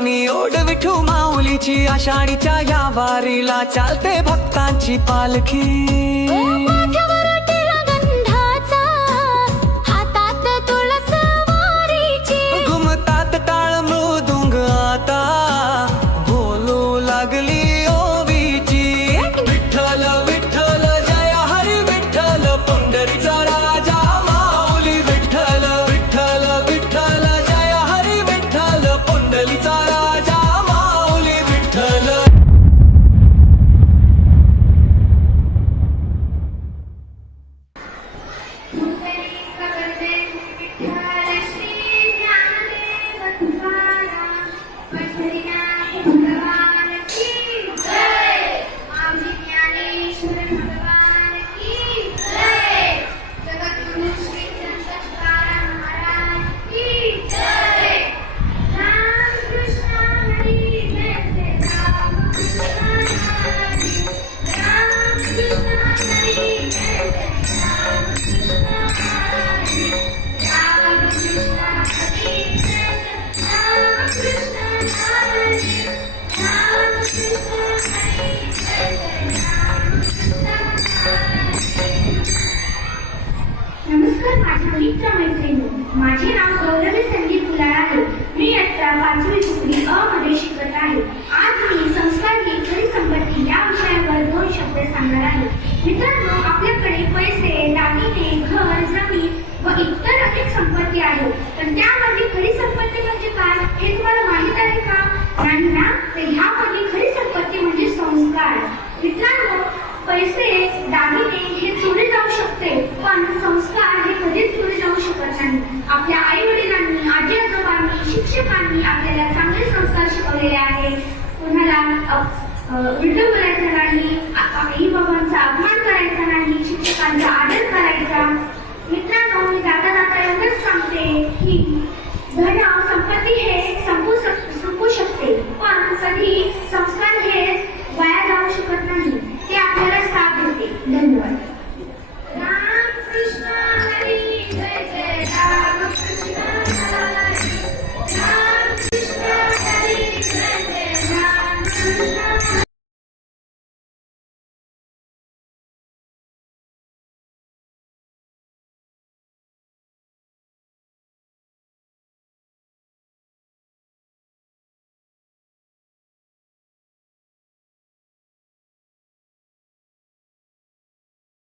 आणि ओढ विठू माऊलीची आषाढीच्या या वारीला चालते भक्तांची पालखी माथ्यावर टिळा गंधाचा, हातात तुळस वारीची, घुमतात टाळ मृदुंग आता बोलू लागली ओवीची विठ्ठल विठ्ठल जय हरी विठ्ठल पंढरीचा राजा माऊली विठ्ठल विठ्ठल विठ्ठल जय हरी विठ्ठल पंढरीचा राजा माऊली विठ्ठल नमस्कार माझ्या मित्र-मैत्रिणी, माझे नाव गौरवी संदीप फुलार आहे. मी इयत्ता 5वी तुकडी अ मध्ये शिकत आहे. आज मी संस्कार ही खरी संपत्ती या विषयावर 2 शब्द सांगणार आहे. मित्रांनो, आपल्याकडे पैसे, दागिने, घर, जमीन व इतर अनेक संपत्ती आहे. पण त्यामध्ये खरी संपत्ती म्हणजे काय हे तुम्हाला माहित आहे का? नाही ना? तर ह्यामध्ये खरी संपत्ती म्हणजे संस्कार. मित्रांनो, पैसे, दागिने हे चोरी जाऊ शकते, पण संस्कार हे कधीच चोरी जाऊ शकत नाही. आपल्या आई वडिलांनी, आजी आजोबांनी, शिक्षकांनी आपल्याला चांगले संस्कार शिकवलेले आहेत. कुणाला उलट बोलायचं नाही, आई बाबांचा अपमान करायचा नाही, शिक्षकांचा आदर करायचा. मित्रांनो, मी जाता जाता एवढंच सांगते की धन संपत्ती हे संपू शकते, पण कधी संस्कार हे